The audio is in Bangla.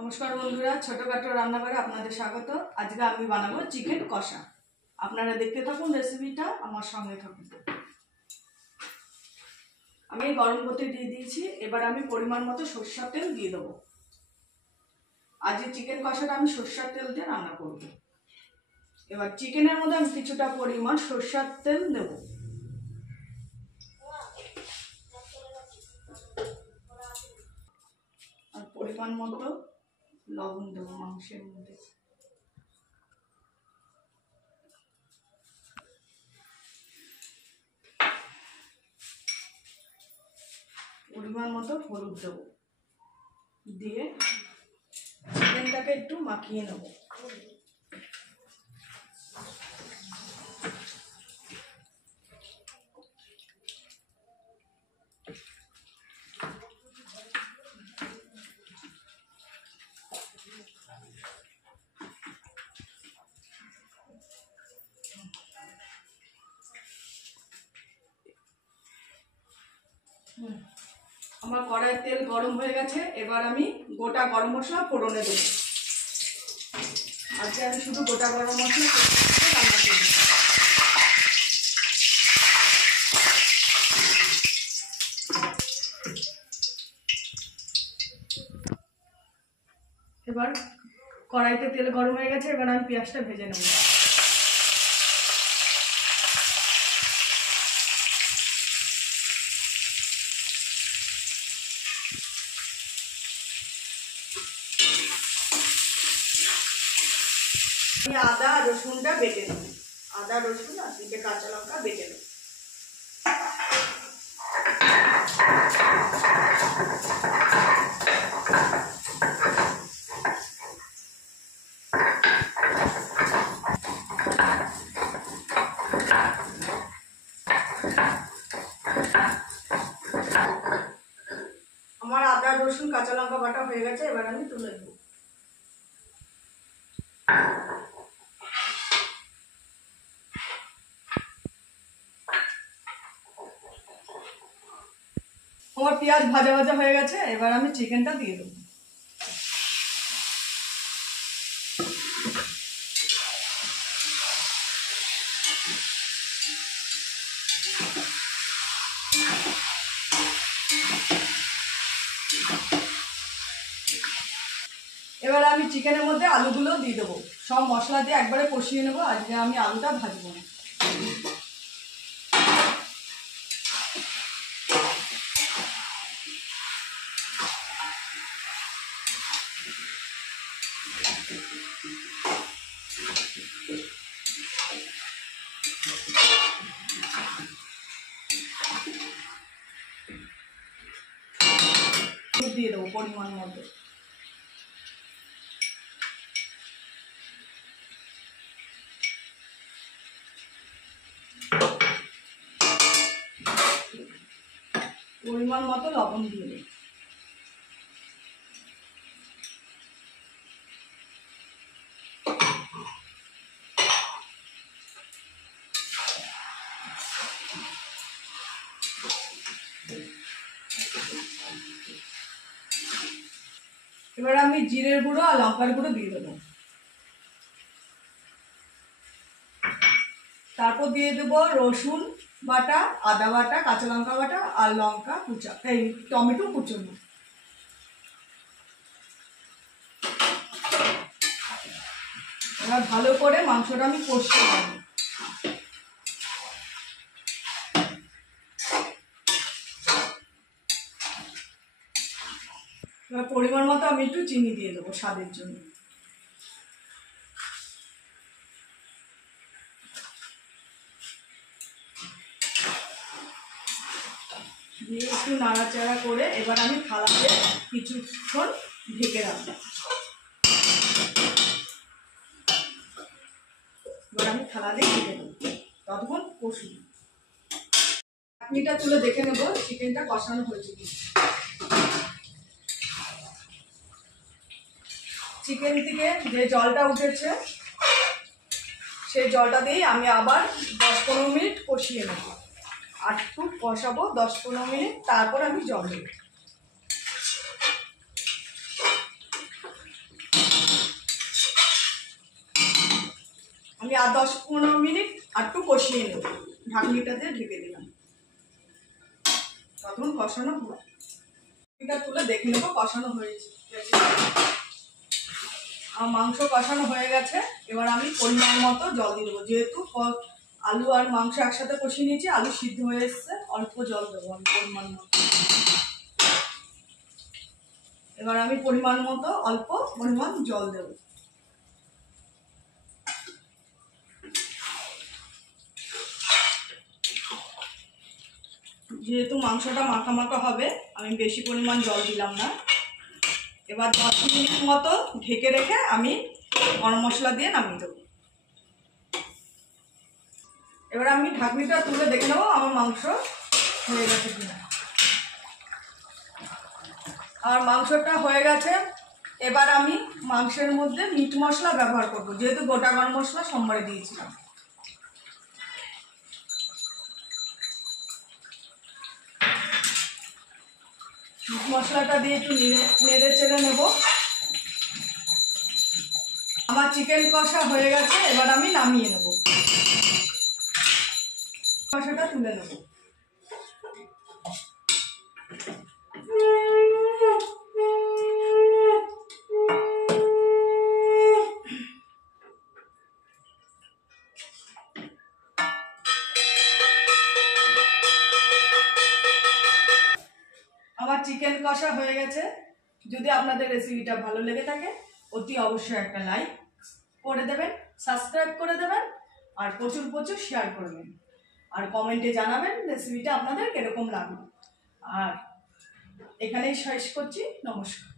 নমস্কার বন্ধুরা, ছোটখাটো রান্নাঘরে আপনাদের স্বাগত। আজকে আমি বানাবো চিকেন কষা। আপনারা দেখতে থাকুন রেসিপিটা, আমার সঙ্গে থাকুন। আমি গরম করতে দিয়ে দিয়েছি। এবার আমি পরিমাণ মতো সরষের তেল দিয়ে দেবো। আজ চিকেন কষাটা আমি সরষের তেল দিয়ে রান্না করব। এবার চিকেনের মধ্যে আমি কিছুটা পরিমাণ সরষের তেল দেবো। আর পরিমাণ মতো লবণ দেবো মাংসের মধ্যে। পরিমাণ মতো হলুদ দেবো, দিয়ে চিকেনটাকে একটু মাখিয়ে নেব। আমার কড়াইয়ের তেল গরম হয়ে গেছে। এবার আমি গোটা গরম মশলা ফোড়নে দেব। আজকে আমি শুধু গোটা গরম মশলা রান্না করব। এবার কড়াইতে তেল গরম হয়ে গেছে। এবার আমি পেঁয়াজটা ভেজে নেব। আদা রসুনটা বেটে নেব। আদা রসুন আর 3টে কাঁচা লঙ্কা বেটে নেব। আমার আদা রসুন কাঁচা লঙ্কা বাটা হয়ে গেছে। এবার আমি তুলে দেবো। আমার পেঁয়াজ ভাজা ভাজা হয়ে গেছে। এবার আমি চিকেনটা দিয়ে দেবো। এবার আমি চিকেনের মধ্যে আলুগুলো দিয়ে দেবো। সব মশলা দিয়ে একবারে কষিয়ে নেবো। আজকে আমি আলুটা ভাজবো না। দিয়ে দেবো পরিমাণ মতো। পরিমাণ মতো লবণ দিয়ে দেবো। এবার আমি জিরের গুঁড়ো আর লঙ্কার গুঁড়ো দিয়ে দেবো। তারপর দিয়ে দেবো রসুন বাটা, আদা বাটা, কাঁচা লঙ্কা বাটা আর লঙ্কা কুচা, এই টমেটো কুচনো। এবার ভালো করে মাংসটা আমি কষিয়ে নেব। এবার পরিমাণ মতো আমি একটু চিনি দিয়ে দেবো স্বাদের জন্য। দিয়ে একটু নাড়াচাড়া করে এবার আমি থালাতে কিছুক্ষণ ঢেকে রাখবো। এবার আমি থালা দিয়ে ঢেকে দেবো, ততক্ষণ কষি। চাটনিটা তুলে দেখে নেবো চিকেনটা কষানো হয়েছে কি। চিকেন থেকে যে জলটা উঠেছে সেই জলটা দিয়েই আমি আবার 10-15 মিনিট কষিয়ে নেব। আর একটু কষাবো 10-15 মিনিট, তারপর আমি জল দেব। আমি আর 10-15 মিনিট একটু কষিয়ে নেব, ঢাকনিটা দিয়ে ঢেকে দিলাম। তখন কষানো হয়, এটা তুলে দেখে নেবো কষানো হয়েছে। আমার মাংস কষানো হয়ে গেছে, এবার আমি পরিমাণ মতো জল দিয়ে দেবো। যেহেতু আলু আর মাংস একসাথে কষিয়ে নিয়েছি, আলু সিদ্ধ হয়ে এসছে, অল্প জল দেবো আমি পরিমাণ মতো। এবার আমি পরিমাণ মতো অল্প পরিমাণ জল দেবো। যেহেতু মাংসটা মাখা মাখা হবে, আমি বেশি পরিমাণ জল দিলাম না। এবার 10 মিনিট মতো ঢেকে রেখে আমি গরম মশলা দিয়ে নামিয়ে দেবো। এবার আমি ঢাকনিটা তুলে দেখে নেবো আমার মাংস হয়ে গেছে কিনা। আর মাংসটা হয়ে গেছে। এবার আমি মাংসের মধ্যে মিট মশলা ব্যবহার করব, যেহেতু গোটা গরম মশলা সোমবারে দিয়েছিলাম। মিট মশলাটা দিয়ে একটু নেড়ে চেড়ে নেব। আমার চিকেন কষা হয়ে গেছে, এবার আমি নামিয়ে নেব, কষাটা তুলে নেব। আমার চিকেন কষা হয়ে গেছে। যদি আপনাদের রেসিপিটা ভালো লেগে থাকে, অতি অবশ্যই একটা লাইক করে দেবেন, সাবস্ক্রাইব করে দেবেন, আর প্রচুর প্রচুর শেয়ার করবেন, আর কমেন্টে জানাবেন রেসিপিটা আপনাদের কিরকম লাগলো। আর এখানেই শেষ করছি, নমস্কার।